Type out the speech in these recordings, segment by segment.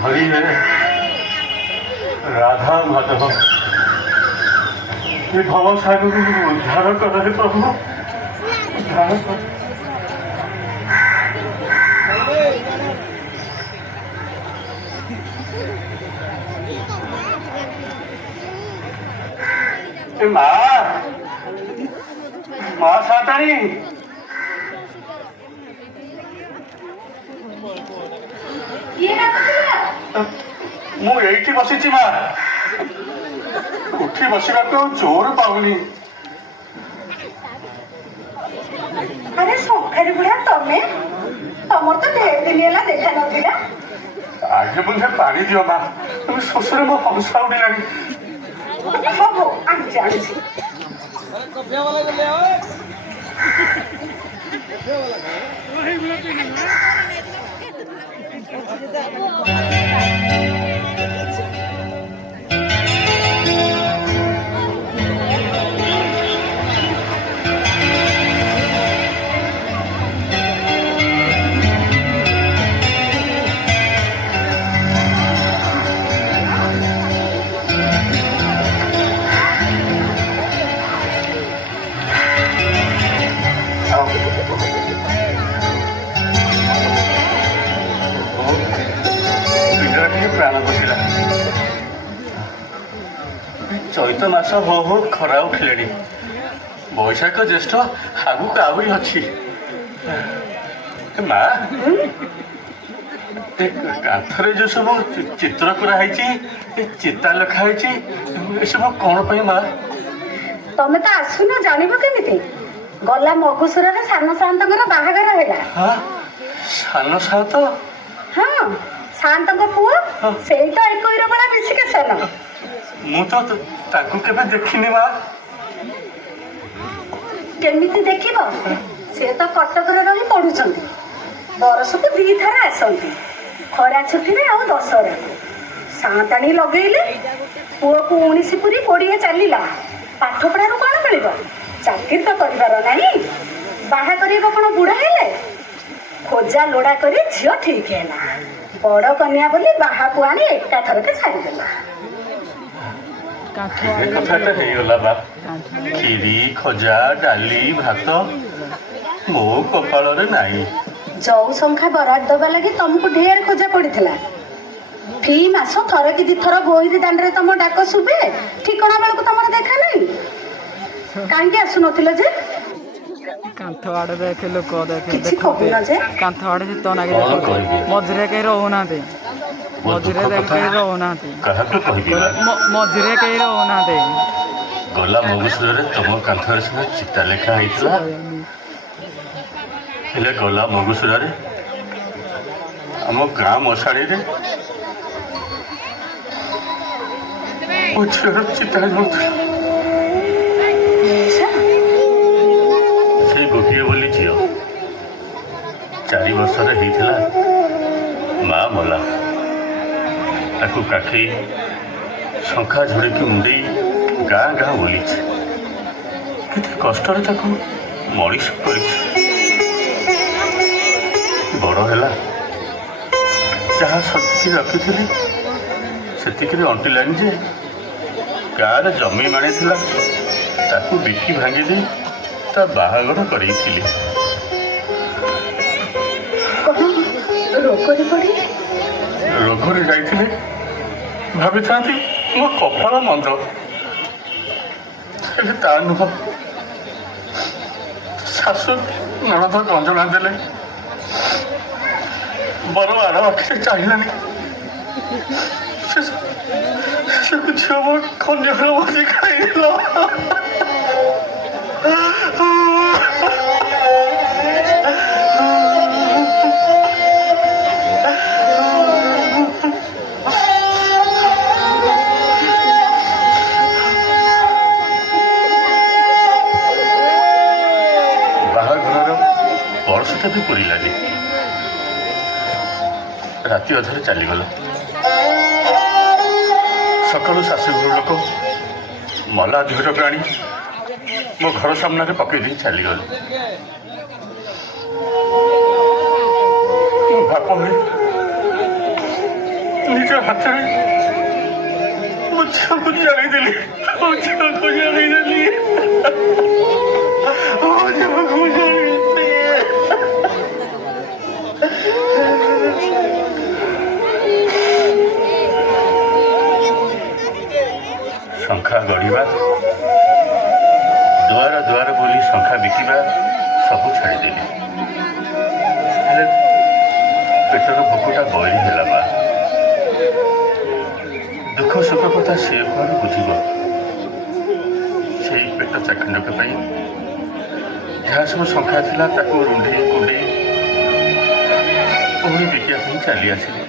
हरि है राधा माधव ये भव सागर को उद्धार कर प्रभु उद्धार कर माँ सातारी ମୁଁ ଏଇଠି ବସିଛି ମା ଉଠି ବସିବାକୁ ଜୋର ପାଉନି। अरे शंखारी बुढ़ा तमें तमर तो ढेर दिन है देखा नथिला आगे मुझे पानी दियो माँ तुम शोषरे मो हंसा उड़िलानी। हो आनी आनी प्राण बसिला चैत मास हो हो खरा उठिले बैशाख ज्येष्ठ आगुक आहरी अच्छी माँ कांथरे जो सब चित्र कराई चिता लिखाई सब कौन पर माँ तमें तो आसुन जानव केमी गला मगुसुर सान सातंकर बाहागर है सान सात हाँ शांत पुओ से तो एक बड़ा विशिकेशन मु तो ताकू केबे देखिनी माँ केमिति देखिबो से तो कटक रही पढ़ुं बरस को दी थर आसती खरा छुट्टी में आउ दशहरा साताणी लगेले पुओ को 19 पूरी 20 चलला पाठ पढ़ार कौन मिल चाकरी तो कर बाहा कर बुढ़ा हेले खोजा लोड़ा कर झील ठीक है बड़ कन्या बोली बाहा को आनी एका थरके छाड़देला कथाटा हेगला बाप खीरी खजा डाली भात मो कपाल नाई जौ संख्या बराद दबा लगी तुमको ढेर खोजा पड़ीला फी मास थर कि दिथर बोईरी दांडे तुम डाक शुभे ठिकना बेलू तुम देखा नहीं कहीं आसुन जे कांथ आड़े देख लोक देखे कांथ आड़े से तो नागे मझे कहीं रोना मझे देख कहीं रोना मझे कहीं रोना गला मगुसुर तुम कांथर सिना चिता लेखा होता हेले गला मगुसुर आम गाँ मशाड़ी झीर चिता जाऊला गोटे बोली झील 4 वर्षर होता माँ मला ताकू काखे शंखा झड़की मुंडे गाँ गाँ बोली केते कष्ट मनीष कर बड़ है जहाँ सती रखी से अंटिलानी जे गाँव जमी माणी ताकू बिकी भांगी दे ता बाहागर करी रोगरे जाइए भाभी था मो कपाल मंद ता नुह शाशु नणद गंजना देले बर आड़ आखिरे चाहिलानी झील मो खंजर बसी खाई भी पूरी लगे राति अधरे चलीगल सकालू शाशुघर लोक मला धीर प्राणी मो घर सामने पकई दी चलीगल बाप ନିଜ ହାତରେ ମୋ ଝିଅକୁ ଜାଳିଦେଲି ମୋ ଝିଅକୁ ଜାଳିଦେଲି ମୋ ଝିଅକୁ ଜାଳିଦେଲି। ଶଙ୍ଖା ଗଢ଼ିବା ଦୁଆର ଦୁଆର ବୋଲି ଶଙ୍ଖା ବିକିବା ସବୁ ଛାଡ଼ିଦେଲି। ହେଲେ ପେଟର ଭୋକଟା ବଳି ହେଲା ମା। ଦୁଃଖ ସୁଖ କଥା ସିଏ କୁଆଡ଼େ ବୁଝିବ। ସେଇ ପେଟ ଚାଖଣ୍ଡକ ପାଇଁ ଯାହା ସବୁ ଶଙ୍ଖା ଥିଲା ତାକୁ ରୁଣ୍ଡେଇ କୁଣ୍ଡେଇ ପୁଣି ବିକିବା ପାଇଁ ଚାଲି ଆସିଲି।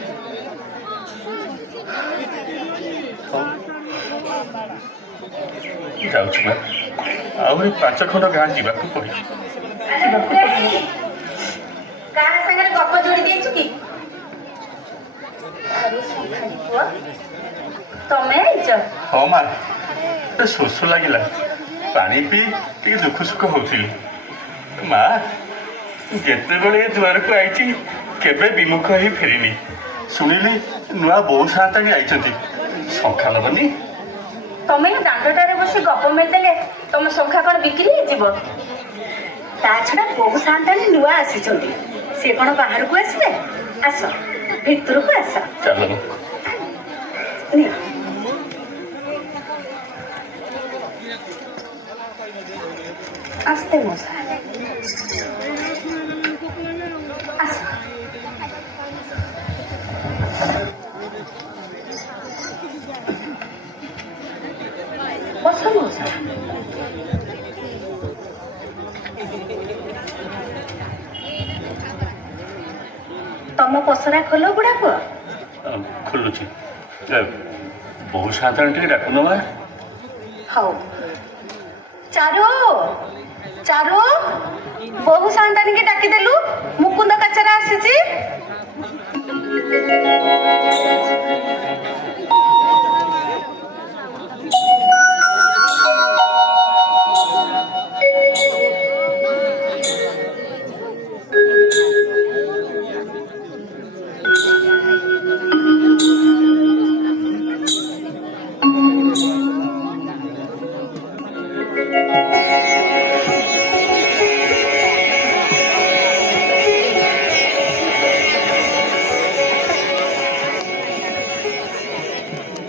ଯାଉଛି ମା, ଆହୁରି 5 ଖଣ୍ଡ ଗାଁ ଯିବାକୁ ପଡ଼ିବ। କାହା ସାଙ୍ଗରେ ଗପ ଯୋଡ଼ି ଦେଇଛୁ କି? ତମେ ଆଇଛ? ହଁ ମା, ଶୋଷ ଲାଗିଲା, ପାଣି ପିଇ ଟିକେ ଦୁଃଖ ସୁଖ ହଉଥିଲି। ମା, ଯେତେବେଳେ ଏ ଦୁଆରକୁ ଆଇଛି କେବେ ବିମୁଖ ହେଇ ଫେରିନି। ଶୁଣିଲି ନୂଆ ବୋଉ ସାନ୍ତାଣୀ ଆଇଛନ୍ତି, ଶଙ୍ଖା ନେବନି? ତମେ ଦାଣ୍ଡଟାରେ ବସି ଗପ ମେଳିଦେଲେ ତମ ଶଙ୍ଖା କ'ଣ ବିକ୍ରି ହେଇଯିବ? ତା ଛଡ଼ା ବୋହୁ ସାନ୍ତାଣୀ ନୂଆ ଆସିଛନ୍ତି, ସେ କ'ଣ ବାହାରକୁ ଆସିବେ? ଆସ ଭିତରକୁ ଆସ। ଚାଲ ନିଅ। ଆସ୍ତେ ମଉସା ଆସ। ବସ ମଉସା। ତମ ପସରା ଖୋଲ ବୁଢ଼ା ପୁଅ। ଖୋଲୁଛି। ବୋହୁ ସାନ୍ତାଣୀ ଟିକେ ଡାକୁନ ମା। ହଉ। ଚାରୁ ଚାରୁ, ବୋହୁ ସାନ୍ତାଣୀକି ଡାକିଦେଲୁ, ମୁକୁନ୍ଦ କାଚରା ଆସିଛି।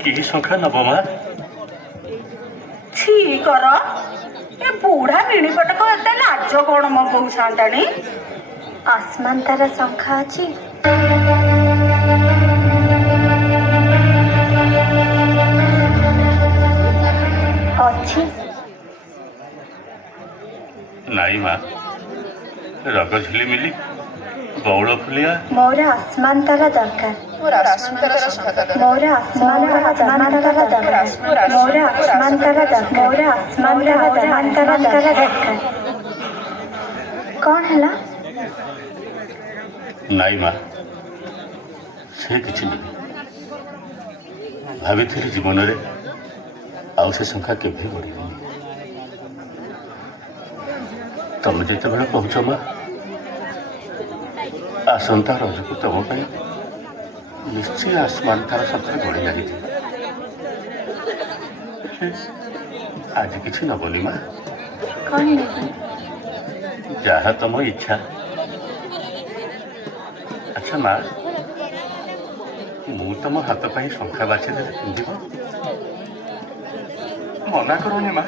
କି ଶଙ୍ଖା ନବ ମା? ଛି କର, ଏ ବୁଢ଼ା ମିଣିପଟକ ଏତେ ଲାଜ କ'ଣ ମୋ ବୋହୁ ସାନ୍ତାଣୀ? ଆସମାନ ତାର ଶଙ୍ଖା ଅଛି। ଅଛି ନାଇଁ ମା, ରଗ ଝିଲିମିଲି ବଉଳ ଫୁଲିଆ। ମୋର ଆସମାନ ତାରା ଦରକାର। ମୋର ଆସମାନ ତାରା ଦରକାର। ମୋର ଆସମାନ ତାରା ଦରକାର। କ'ଣ ହେଲା? ନାଇଁ ମା, ସେ କିଛି ନୁହେଁ। ଭାବିଥିଲି ଜୀବନରେ ଆଉ ସେ ଶଙ୍ଖା କେବେ ବଢ଼ିବନି। ତମେ ଯେତେବେଳେ କହୁଛ ମା, ଆସନ୍ତା ରଜକୁ ତମ ପାଇଁ ନିଶ୍ଚୟ ଆସମାନ ତାର ସତରେ ବଢ଼ି ଲାଗିଥିବ। ଆଜି କିଛି ନବନି ମା? କ'ଣ ନେବି? ଯାହା ତମ ଇଚ୍ଛା। ଆଚ୍ଛା ମା, ମୁଁ ତମ ହାତ ପାଇଁ ଶଙ୍ଖା ବାଛିଦେଲେ ପିନ୍ଧିବ? ମନା କରୁନି ମା?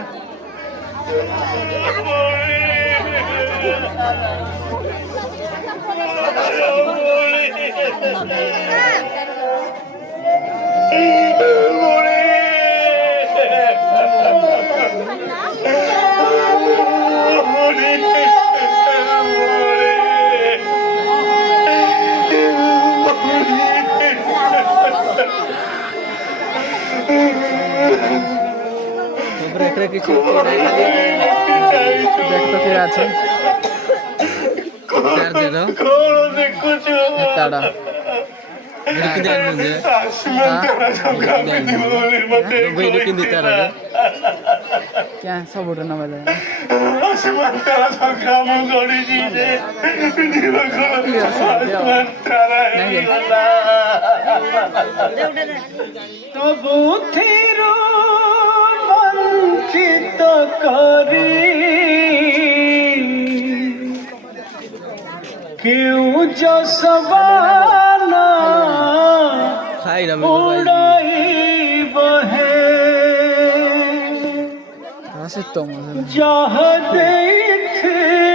কিছু দেখতো কি আছে চার্জের क्या सबुठु नबेले आसमान तारा संख्या मु गड़ी जे आसमान तारा तबु थिरु वंचित करी क्यों जसवाना उड़ाई बहे Asito mo. जह देखला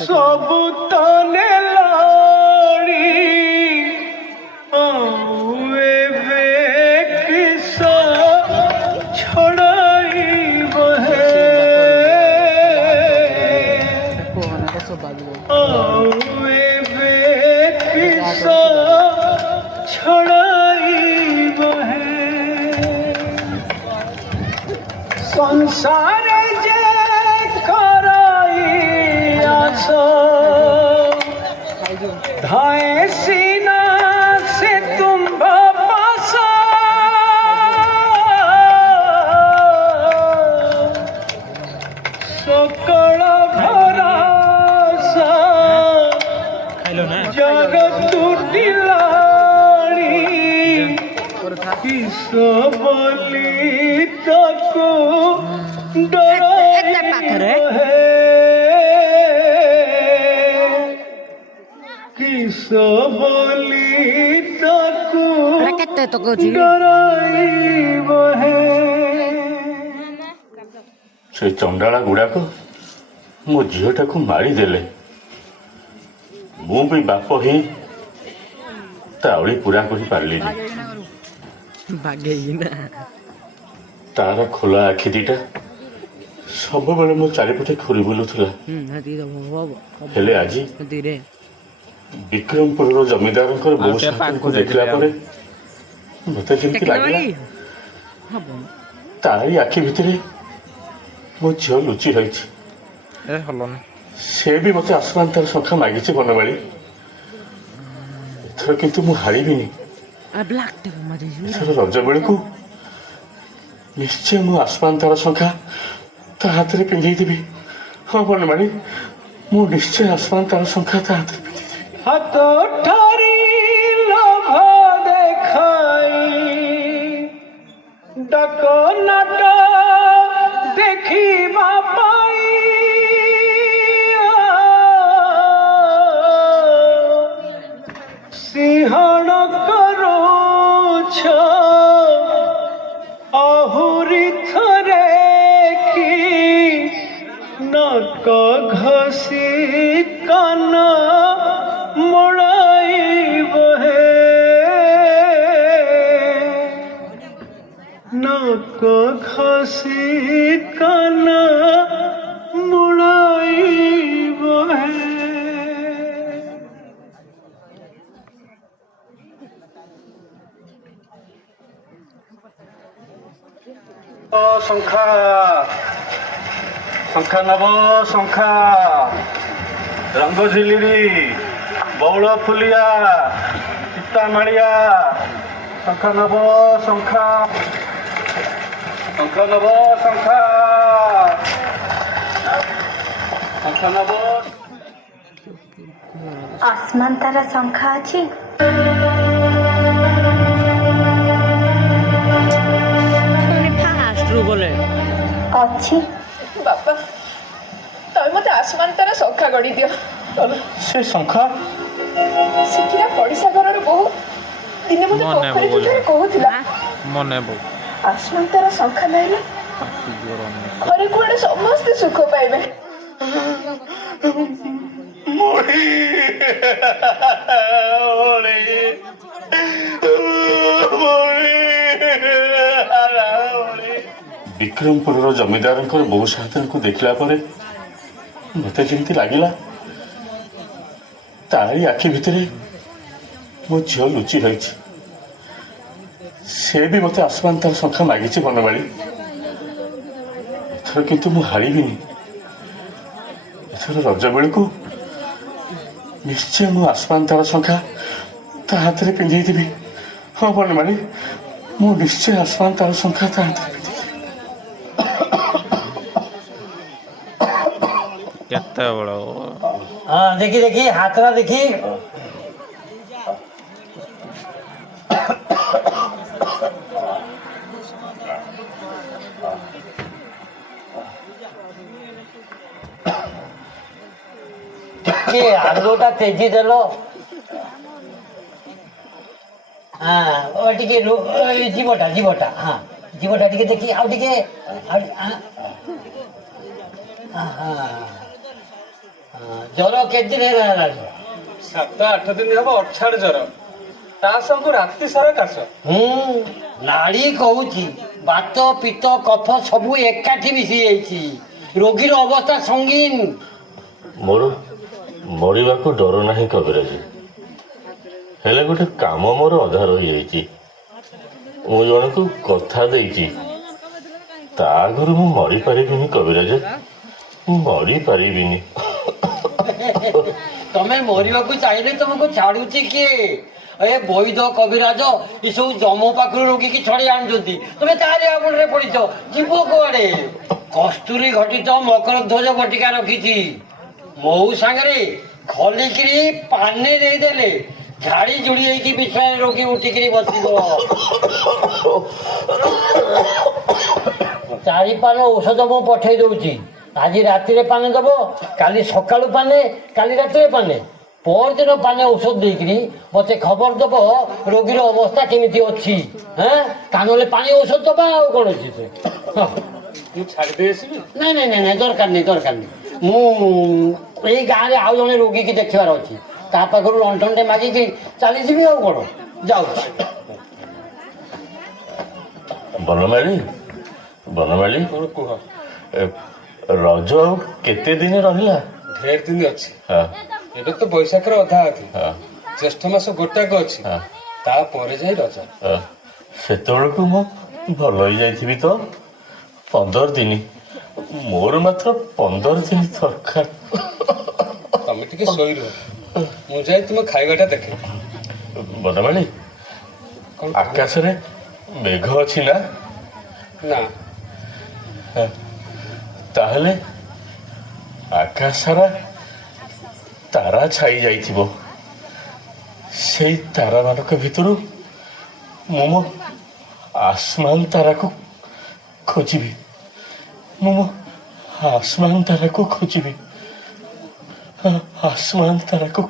सब तने लाड़ी आवे बेकिसा छड़ाई बहे Kuha ko sa bago. आवे बेकिसा छड़ाई बहे संसार जे कराई आसो धाए सीना से तुम पासा सकल भरासा जगत टूटिलाड़ी सबली तको डराई है कि सबली तको डराई है से चंडाला गुड़ाक मो झीटाक मारिदेले मु भी बाप ही तावड़ी पूरा कर पार्ली Bagayina. तार खोला आखि दीटा सब बेले मो चारिपटे घूरी बुलुला हेले आज विक्रमपुर जमीदार बहु को देखला परे मते जेमती लागला तारी आखि भितरे मो झियो लुचि रही से भी मते आसमान तार संख्या मागिছে बनमाली एथर किंतु मु हारिबिनी एथर रज बेलू निश्चय मु आसमान तार संख्या ता हाथ में पिंधे देवी हाँ बनमाली मु निश्चय आसमान तार संख्या ता हाथ में हाथ ठारी लोभ देखाई डक नाट देखी बापाई सिंहण करो आहुरी थरे की नक घसी कान मोड़ाई बहे नक घसी कान मोड़ाई बहे संख्या संख्या नब संख्या रंग झिलिरी बौल फुलिया सीतामाड़िया संख्या नब संख्या संख्या नब संख्या संख्या नब आसमान तारा संख्या अछि अच्छी बापा तमे मते आसमान तारा संख्या गड़ी दियो से संख्या सिकिरा पड़िसा घर बहु दिने मते पोखरी भितर कहूतिला मने बो आसमान तारा संख्या नाइले घरे कुआडे समस्त सुख पाइबे मोड़ी विक्रमपुर जमीदार बहु साथ को देखला परे मते जेमती लागिला तारी आखि भितरे मो झियो लुचि रही से भी मते आसमान तार संख्या मागिছে बनमाली एथर किंतु मु हारिबिनी एथर रज बेलू निश्चय मु आसमान तार संख्या ता हाथ में पिंधे देवी हाँ बनमाली मु निश्चय आसमान तार संख्या ता हाथ में पिंधे କେତେ ବଡ଼ ହଁ ଦେଖି ଦେଖି ହାତଟା ଦେଖି ଟିକେ ଆଲୁଟା ତେଜି ଦେଲ ହଁ ଟିକେ ଯିବଟା ଯିବଟା ହଁ ଯିବଟା ଟିକେ ଦେଖି ଆଉ ଟିକେ ଜ୍ୱର କେତେ ଦିନ ହେଲାଣି? 7-8 ଦିନ ହବ ଅଠାଡ଼ ଜ୍ୱର ତା ସବୁ ରାତି ସାରା କାଶ। ନାଡ଼ି କହୁଛି ବାତ ପିତ୍ତ କଫ ସବୁ ଏକାଠି ମିଶି ଯାଇଛି ରୋଗୀର ଅବସ୍ଥା ସଙ୍ଗୀନ। ମୋର ମରିବାକୁ ଡର ନାହିଁ କବିରାଜ, ହେଲେ ଗୋଟେ କାମ ମୋର ଅଧା ରହିଯାଇଛି। ମୁଁ ଜଣକୁ କଥା ଦେଇଛି, ତା ଆଗରୁ ମୁଁ ମରିପାରିବିନି କବିରାଜ, ମୁଁ ମରିପାରିବିନି। ତମେ ମରିବାକୁ ଚାହିଁଲେ ତମକୁ ଛାଡୁଛି କିଏ? ଏ ବୈଦ କବିରାଜ ଏସବୁ ଜମ ପାଖରୁ ରୋଗୀକି ଛଡେଇ ଆଣୁଛନ୍ତି, ତମେ ତାରି ଆଗୁଣରେ ପଡିଛ, ଯିବ କୁଆଡେ? କସ୍ତୁରୀ ଘଟିତ ମକରଧ୍ୱଜ ବଟିକା ରଖିଛି, ମହୁ ସାଙ୍ଗରେ ଖଲିକିରି ପାନେ ଦେଇଦେଲେ ଝାଡ଼ି ଯୋଡ଼ି ହେଇକି ବିଛଣାରେ ରୋଗୀ ଉଠିକିରି ବସିବ। 4 ପାନ ଔଷଧ ମୁଁ ପଠେଇ ଦଉଛି, ଆଜି ରାତିରେ ପାନେ ଦବ, କାଲି ସକାଳୁ ପାନେ, କାଲି ରାତିରେ ପାନେ, ପରଦିନ ପାନେ ଔଷଧ ଦେଇକିରି ମତେ ଖବର ଦବ ରୋଗୀର ଅବସ୍ଥା କେମିତି ଅଛି। କାନରେ ପାଣି ଔଷଧ ଦବା ଆଉ କଣ ଅଛି? ନାଇଁ ନାଇଁ ନାଇଁ ନାଇଁ ଦରକାର ନାହିଁ ଦରକାର ନାହିଁ। ମୁଁ ଏଇ ଗାଁରେ ଆଉ ଜଣେ ରୋଗୀକି ଦେଖିବାର ଅଛି, ତା ପାଖରୁ ଲଣ୍ଠନଟେ ମାଗିକି ଚାଲିଯିବି ଆଉ କଣ, ଯାଉଛି। ବନମାଳୀ ବନମାଳୀ କୁହ। ରଜ ଆଉ କେତେ ଦିନ ରହିଲା? ଢେର ଦିନ ଅଛି। ଏବେ ତ ବୈଶାଖର ଅଧା ଅଛି, ଜ୍ୟେଷ୍ଠ ମାସ ଗୋଟାକ ଅଛି, ତାପରେ ଯାଇ ରଜ। ସେତେବେଳକୁ ମୁଁ ଭଲ ହେଇଯାଇଥିବି ତ। 15 ଦିନ, ମୋର ମାତ୍ର 15 ଦିନ ଦରକାର। ତମେ ଟିକେ ଶୋଇ ରୁହ, ମୁଁ ଯାଇ ତୁମ ଖାଇବାଟା ଦେଖେ। ବନମାଳୀ ଆକାଶରେ ମେଘ ଅଛି ନା? ନା। ତାହେଲେ ଆକାଶ ସାରା ତାରା ଛାଇ ଯାଇଥିବ, ସେଇ ତାରା ମାନଙ୍କ ଭିତରୁ ମୁଁ ମୋ ଆସମାନ ତାରାକୁ ଖୋଜିବି, ମୁଁ ମୋ ଆସମାନ ତାରାକୁ ଖୋଜିବି, ଆସମାନ ତାରାକୁ।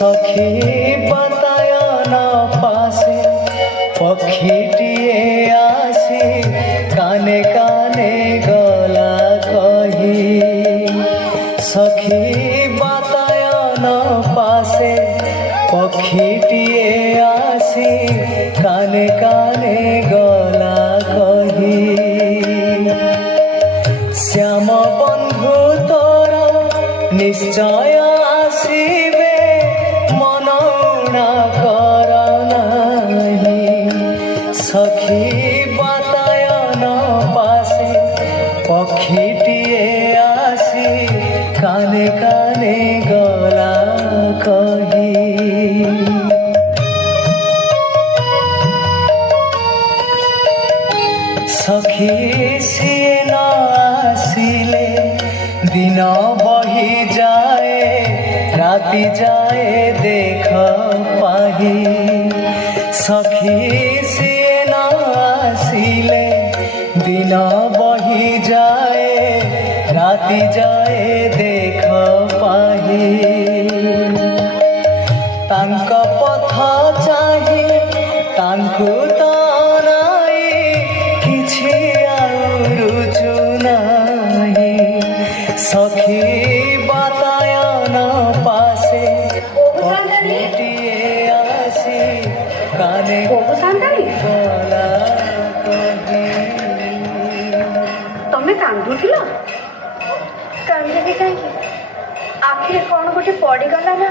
सखी बताया ना पासे पक्षीटिए आसी काने काने गला कही। सखी बताया ना पासे पक्षीटिए आसी काने काने गला कही। श्याम बंधु तोर निश्चय आसीबे मनौना कर नहीं। सखी बतायन पासे पक्षीटिए आसी काने काने गला कही। सखी सिए न आसिले दिन बही जाए राति जाए देख पाही। सखी सिए न आसिले दिन बही जाए राति जाए देख पाही। तांक पथ चाही तांकु तो नाई किछि आउ रुचु नाही। सखी बतायन पासे पक्षीटिए आसी काने गला कही। ତମେ କାନ୍ଦୁଥିଲ? କାନ୍ଦିବି କାହିଁକି? ଆଖିରେ କଣ ଗୋଟେ ପଡ଼ିଗଲା ନା।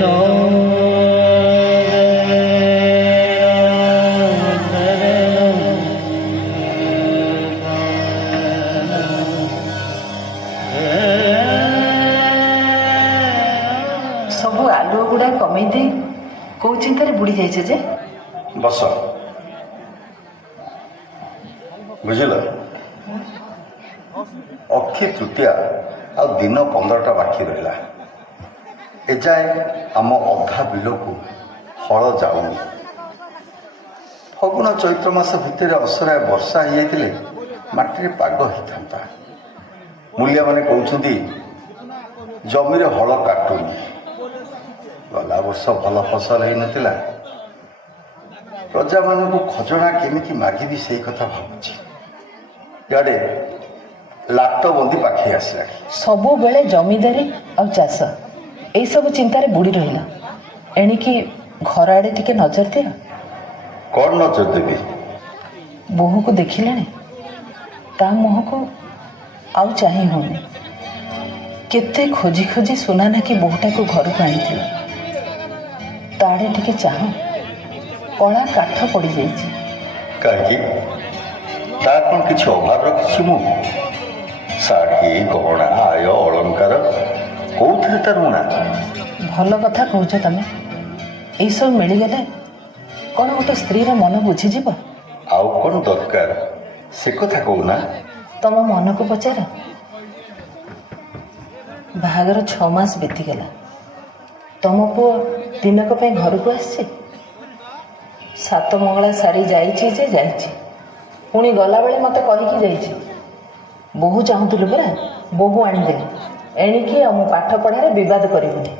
नो ଗୁଡ଼ା କମେଇ ଦେଇ କୋଉ ଚିନ୍ତାରେ ବୁଡ଼ି ଯାଇଛେ ଯେ? ବସ ବୁଝିଲ ଅକ୍ଷୀ ତୃତୀୟା ଆଉ ଦିନ 15ଟା ବାକି ରହିଲା। ଏଯାଏ ଆମ ଅଧା ବିଲକୁ ହଳ ଯାଉନି। ଫଗୁଣ ଚୈତ୍ର ମାସ ଭିତରେ ଅସରାଏ ବର୍ଷା ହେଇଯାଇଥିଲେ ମାଟିରେ ପାଗ ହେଇଥାନ୍ତା। ମୂଲିଆମାନେ କହୁଛନ୍ତି ଜମିରେ ହଳ କାଟୁନି। ଗଲା ବର୍ଷ ଭଲ ଫସଲ ହେଇନଥିଲା। ପ୍ରଜାମାନଙ୍କୁ ଖଜଣା କେମିତି ମାଗିବି ସେଇ କଥା ଭାବୁଛି। ଇଆଡ଼େ ଲାଟବନ୍ଦୀ ପାଖେଇ ଆସିଲାଣି। ସବୁବେଳେ ଜମିଦାରୀ ଆଉ ଚାଷ ଏଇସବୁ ଚିନ୍ତାରେ ବୁଡ଼ି ରହିଲା। ଏଣିକି ଘର ଆଡ଼େ ଟିକେ ନଜର ଦିଅ। କ'ଣ ନଜର ଦେବି? ବୋହୂକୁ ଦେଖିଲେଣି? ତା ମୁହଁକୁ ଆଉ ଚାହିଁ ହଉନି। କେତେ ଖୋଜି ଖୋଜି ସୁନାନାକି ବୋହୂଟାକୁ ଘରକୁ ଆଣିଥିଲ। ତା ଆଡ଼େ ଟିକେ ଚାହଁ। କଳା କାଠ ପଡ଼ିଯାଇଛି। କାହିଁକି? ତାର କ'ଣ କିଛି ଅଭାବ ରଖିଛି ମୁଁ? ଶାଢ଼ୀ ଗହଣା ଆୟ ଅଳଙ୍କାର କୋଉଥିରେ ତାର ଉଣା? ଭଲ କଥା କହୁଛ ତମେ। ଏଇସବୁ ମିଳିଗଲେ କ'ଣ ଗୋଟେ ସ୍ତ୍ରୀର ମନ ବୁଝିଯିବ? ଆଉ କ'ଣ ଦରକାର ସେ କଥା କହୁନା। ତମ ମନକୁ ପଚାର। ବାହାଘର 6 ମାସ ବିତିଗଲା। ତମ ପୁଅ ଦିନକ ପାଇଁ ଘରକୁ ଆସିଛି। 7 ମଙ୍ଗଳା ସାରି ଯାଇଛି ଯେ ଯାଇଛି। ପୁଣି ଗଲାବେଳେ ମୋତେ କହିକି ଯାଇଛି ବୋହୂ ଚାହୁଁଥିଲୁ ପରା, ବୋହୂ ଆଣିଦେଲି। ଏଣିକି ଆଉ ମୁଁ ପାଠ ପଢ଼ାରେ ବିବାଦ କରିବୁନି।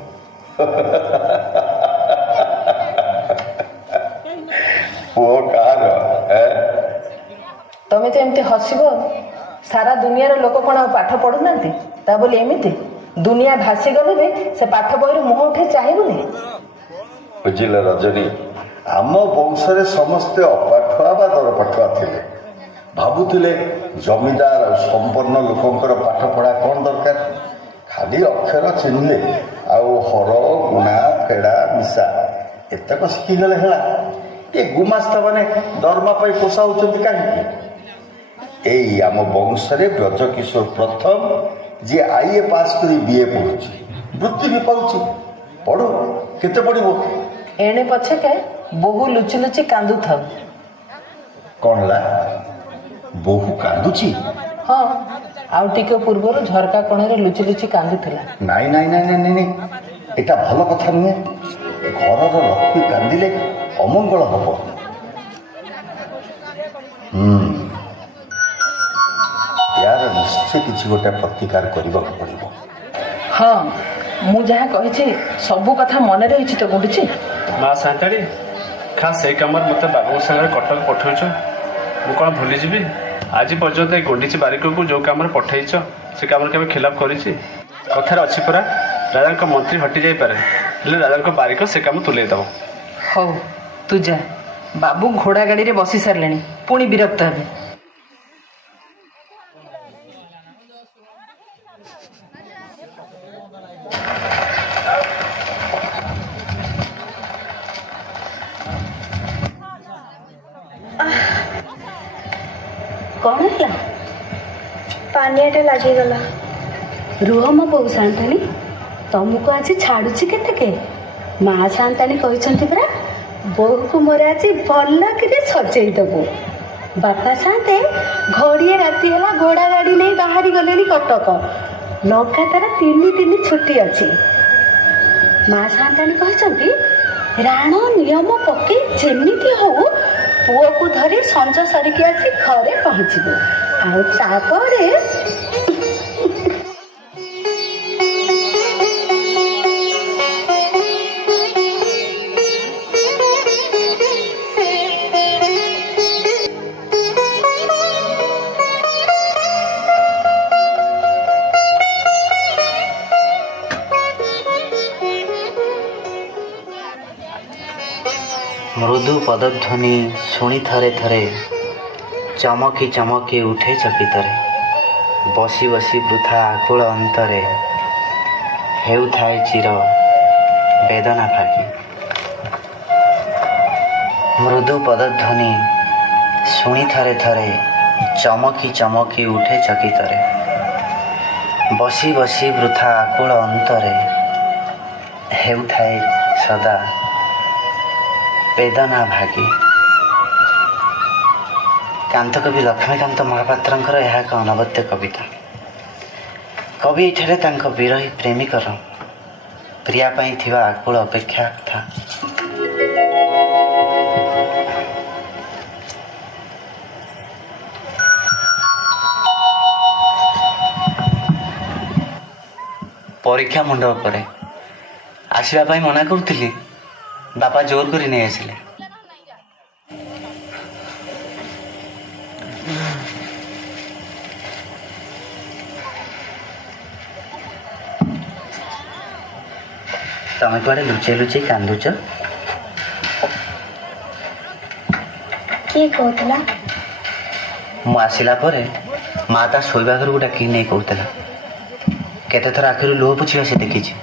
ପୁଅ କାହାର? ତମେ ତ ଏମିତି ହସିବ। ସାରା ଦୁନିଆର ଲୋକ କ'ଣ ଆଉ ପାଠ ପଢ଼ୁନାହାନ୍ତି? ତା ବୋଲି ଏମିତି ଦୁନିଆ ଭାସିଗଲେ ବି ସେ ପାଠ ବହିରୁ ମୁହଁ ଉଠେଇ ଚାହିଁବୁନି। ବୁଝିଲ ରଜନୀ, ଆମ ବଂଶରେ ସମସ୍ତେ ଅପାଠୁଆ ବା ଦରପାଠୁଆ ଥିଲେ। ଭାବୁଥିଲେ ଜମିଦାର ଆଉ ସମ୍ପନ୍ନ ଲୋକଙ୍କର ପାଠ ପଢ଼ା କ'ଣ ଦରକାର? ଖାଲି ଅକ୍ଷର ଚିହ୍ନିଲେ ଆଉ ହର ଗୁଣା ଫେଡ଼ା ମିଶା ଏତକ ଶିଖିଗଲେ ହେଲା। ଏ ଗୁମାସ୍ତା ମାନେ ଦରମା ପାଇଁ ପୋଷା ହେଉଛନ୍ତି କାହିଁକି? ଏଇ ଆମ ବଂଶରେ ବ୍ରଜକିଶୋର ପ୍ରଥମ, ଯିଏ IA ପାସ୍ କରି BA ପଢ଼ୁଛି, ବୃତ୍ତି ବି ପାଉଛି। ପଢ଼ୁ, କେତେ ପଢ଼ିବ? ଏଣେ ପଛକେ ବୋହୂ ଲୁଚି ଲୁଚି କାନ୍ଦୁଥାଉ। କ'ଣ ହେଲା? ବୋହୂ କାନ୍ଦୁଛି? ହଁ, ଆଉ ଟିକେ ପୂର୍ବରୁ ଝରକା କୋଣରେ ଲୁଚି ଲୁଚି କାନ୍ଦୁଥିଲା। ନାଇଁ ନାଇଁ ନାଇଁ ନାଇଁ ନାଇଁ, ଏଟା ଭଲ କଥା ନୁହେଁ। ଘରର ଲକ୍ଷ୍ମୀ କାନ୍ଦିଲେ ଅମଙ୍ଗଳ ହବ। ୟାର ନିଶ୍ଚୟ କିଛି ଗୋଟେ ପ୍ରତିକାର କରିବାକୁ ପଡ଼ିବ। ହଁ, ମୁଁ ଯାହା କହିଛି ସବୁ କଥା ମନେ ରହିଛି ତ ଗୁଣ୍ଡୁଛି? ମା ସାନ୍ତାଣୀ, ଖାସ୍ ସେଇ କାମରେ ମୋତେ ବାବୁଙ୍କ ସାଙ୍ଗରେ କଟକ ପଠାଉଛ। ମୁଁ କ'ଣ ଭୁଲିଯିବି? ଆଜି ପର୍ଯ୍ୟନ୍ତ ଏଇ ଗୁଣ୍ଡିଚି ବାରିକକୁ ଯେଉଁ କାମରେ ପଠାଇଛ ସେ କାମରେ କେବେ ଖିଲାପ କରିଛି? କଥାରେ ଅଛି ପରା, ରାଜାଙ୍କ ମନ୍ତ୍ରୀ ହଟି ଯାଇପାରେ, ହେଲେ ରାଜାଙ୍କ ବାରିକ ସେ କାମ ତୁଲେଇ ଦେବ। ହଉ ତୁ ଯା। ବାବୁ ଘୋଡ଼ା ଗାଡ଼ିରେ ବସି ସାରିଲେଣି, ପୁଣି ବିରକ୍ତ ହେବେ। କ'ଣ ହେଲା? ପାନିଆଟା ଲାଗିଗଲା। ରୁହ ମୋ ବୋଉ ସାନ୍ତାଣୀ, ତମକୁ ଆଜି ଛାଡ଼ୁଛି କେତେକେ। ମା ସାନ୍ତାଣୀ କହିଛନ୍ତି ପରା ବୋହୂକୁ ମୋର ଆଜି ଭଲକିରି ସଜେଇ ଦେବୁ। ବାପା ସାନ୍ତେ ଘଡ଼ିଏ ରାତି ହେଲା ଘୋଡ଼ା ଗାଡ଼ି ନେଇ ବାହାରି ଗଲେଣି କଟକ। ଲଗାତାର 3 ଛୁଟି ଅଛି। ମା ସାନ୍ତାଣୀ କହିଛନ୍ତି ରାଣ ନିୟମ ପକେଇ ଯେମିତି ହଉ ପୁଅକୁ ଧରି ସଞ୍ଜ ସରିକି ଆସି ଘରେ ପହଞ୍ଚିବୁ। ଆଉ ତାପରେ ମୃଦୁ ପଦଧ୍ୱନି ଶୁଣି ଥରେ ଥରେ ଚମକି ଚମକି ଉଠେ ଚକିତରେ। ବସି ବସି ବୃଥା ଆକୁଳ ଅନ୍ତରେ ହେଉଥାଏ ଚିର ବେଦନା ଭାଗି। ମୃଦୁ ପଦଧ୍ୱନି ଶୁଣି ଥରେ ଥରେ ଚମକି ଚମକି ଉଠେ ଚକିତରେ। ବସି ବସି ବୃଥା ଆକୁଳ ଅନ୍ତରେ ହେଉଥାଏ ସଦା ବେଦନା ଭାଗୀ। କାନ୍ତକବି ଲକ୍ଷ୍ମୀକାନ୍ତ ମହାପାତ୍ରଙ୍କର ଏହା ଏକ ଅନବଦ୍ୟ କବିତା। କବି ଏଠାରେ ତାଙ୍କ ବିରହୀ ପ୍ରେମିକର ପ୍ରିୟା ପାଇଁ ଥିବା ଆକୁଳ ଅପେକ୍ଷା କଥା ପରୀକ୍ଷା ମୁଣ୍ଡ ଉପରେ ଆସିବା ପାଇଁ ମନା କରୁଥିଲି, ବାପା ଜୋର କରି ନେଇ ଆସିଲେ। ତମେ କୁଆଡ଼େ ଲୁଚେଇ ଲୁଚେଇ କାନ୍ଦୁଛ? କିଏ କହୁଥିଲା? ମୁଁ ଆସିଲା ପରେ ମା ତା ଶୋଇବା ଘରକୁ ଡାକିକି ନେଇ କହୁଥିଲା। କେତେଥର ଆଖିରୁ ଲୁହ ପୋଛିବା ସେ ଦେଖିଛି।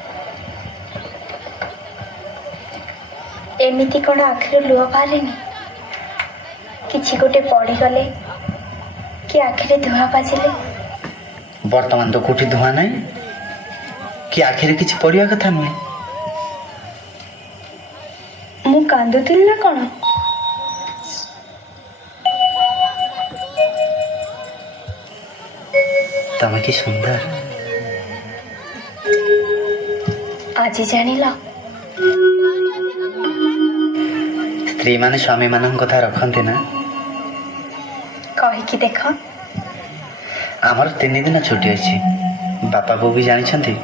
ଏମିତି କ'ଣ ଆଖିରୁ ଲୁହ ବାହାରେନି? କିଛି ଗୋଟେ ପଡ଼ିଗଲେ କି ଆଖିରେ ଧୂଆ ବାଜିଲେ? ବର୍ତ୍ତମାନ ତ କୋଉଠି ଧୂଆ ନାହିଁ କି ଆଖିରେ କିଛି ପଡ଼ିବା କଥା ନୁହେଁ। ମୁଁ କାନ୍ଦୁଥିଲି ନା କ'ଣ? ତମେ କି ସୁନ୍ଦର। ଆଜି ଜାଣିଲ? ସ୍ତ୍ରୀମାନେ ସ୍ୱାମୀମାନଙ୍କ କଥା ରଖନ୍ତି ନା? କହିକି ଦେଖ। ଆମର 3 ଦିନ ଛୁଟି ଅଛି। ବାପା ବୋଉ ବି ଜାଣିଛନ୍ତି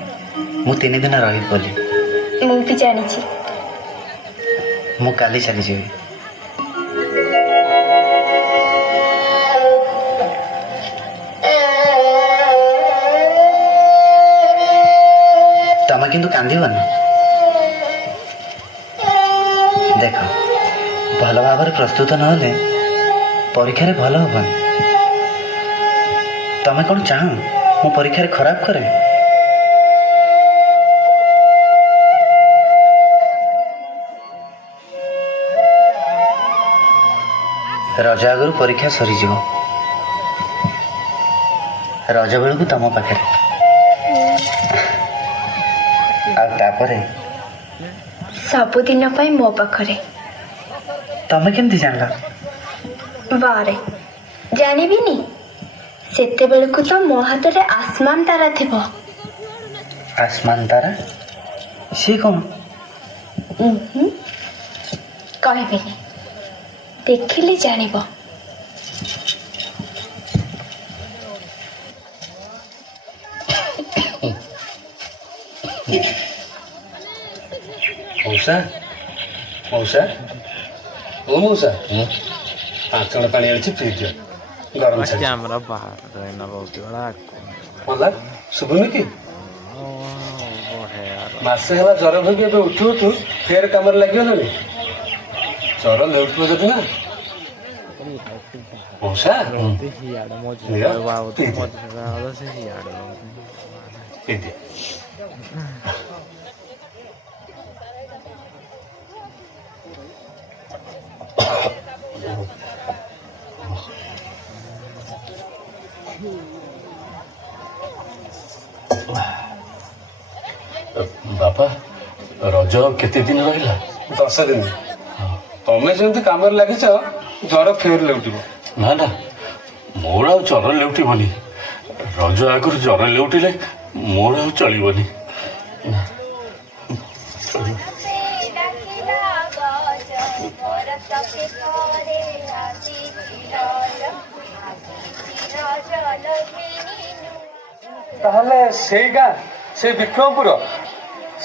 ମୁଁ 3 ଦିନ ରହିବି ବୋଲି। ମୁଁ ବି ଜାଣିଛି। ମୁଁ କାଲି ଚାଲିଯିବି। ତମେ କିନ୍ତୁ କାନ୍ଦିବନି। ଦେଖ, ଭଲ ଭାବରେ ପ୍ରସ୍ତୁତ ନହେଲେ ପରୀକ୍ଷାରେ ଭଲ ହବନି। ତମେ କ'ଣ ଚାହଁ ମୁଁ ପରୀକ୍ଷାରେ ଖରାପ କରେ? ରଜ ଆଗରୁ ପରୀକ୍ଷା ସରିଯିବ। ରଜ ବେଳକୁ ତମ ପାଖରେ, ଆଉ ତାପରେ ସବୁଦିନ ପାଇଁ ମୋ ପାଖରେ। ତମେ କେମିତି ଜାଣିଲ? ବାରେ ଜାଣିବିନି? ସେତେବେଳକୁ ତ ମୋ ହାତରେ ଆସମାନ ତାରା ଥିବ। ଆସମାନ ତାରା? ସିଏ କ'ଣ? କହିବିନି, ଦେଖିଲେ ଜାଣିବ। ମଉସା ମଉସା ଓ ମଉସା, 5 ଜଣ ପାଣି ଆଣିଛି ପିଇଦିଅ। ଗରମ କ୍ୟାମେରା ବାହାରେ ମଲା ଶୁଭୁନି କି? ମାସେ ହେଲା ଜ୍ୱର ଭୋଗି ଏବେ ଉଠୁ ଉଠୁ ଫେର କାମରେ ଲାଗିଗଲାଣି। ଜ୍ୱର ଲେଉଟିବ ଯଦି ନା ମଉସା ପିଇଦିଅ। ବାପା, ରଜ କେତେ ଦିନ ରହିଲା? 10 ଦିନ। ତମେ ଯେମିତି କାମରେ ଲାଗିଛ ଜ୍ୱର ଫେର ଲେଉଟିବ। ନା ନା, ମୋର ଆଉ ଜ୍ୱର ଲେଉଟିବନି। ରଜ ଆଗରୁ ଜ୍ୱର ଲେଉଟିଲେ ମୋର ଆଉ ଚଳିବନି। ତାହେଲେ ସେଇ ଗାଁ, ସେଇ ବିକ୍ରମପୁର,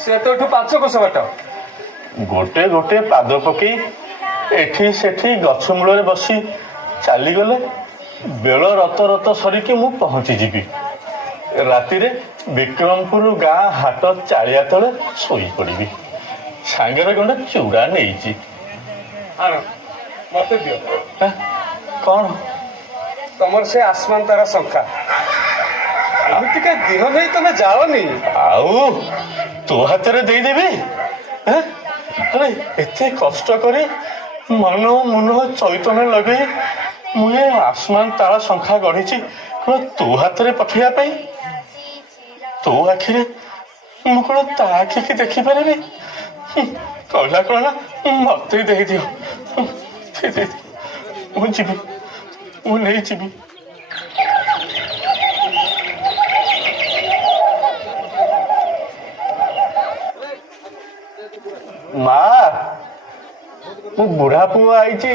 ସେ ତ ଏଠୁ 5 କୋଶ ବାଟ। ଗୋଟେ ଗୋଟେ ପାଦ ପକେଇ ଏଠି ସେଠି ଗଛ ମୂଳରେ ବସି ଚାଲିଗଲେ ବେଳ ରତ ରତ ସରିକି ମୁଁ ପହଞ୍ଚିଯିବି। ରାତିରେ ବିକ୍ରମପୁର ଗାଁ ହାଟ ଚାଳିଆ ତଳେ ଶୋଇପଡ଼ିବି। ସାଙ୍ଗରେ ଗଣ୍ଡେ ଚୁଡ଼ା ନେଇଛି। ମତେ ଦିଅ। କ'ଣ? ତମର ସେ ଆସମାନ ତାରା ଶଙ୍ଖା। ଏମିତିକା ଦେହ ନେଇ ତମେ ଯାଅନି। ଆଉ ତୋ ହାତରେ ଦେଇଦେବି? ଆରେ ଏତେ କଷ୍ଟ କରି ମନ ଚୈତନ୍ୟ ଲଗେଇ ମୁଁ ଏ ଆସମାନ ତାରା ଶଙ୍ଖା ଗଢ଼ିଛି କ'ଣ ତୋ ହାତରେ ପଠେଇବା ପାଇଁ? ତୋ ଆଖିରେ ମୁଁ କ'ଣ ତା ଆଖିକି ଦେଖିପାରିବି? କହିଲା କ'ଣ ମତେ ଦେଇଦିଅ, ମୁଁ ଯିବି, ମୁଁ ନେଇଯିବି। ମା, ମୁଁ ବୁଢା ପୁଅ ଆଇଛି।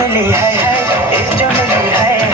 मिली है ए जो मिली है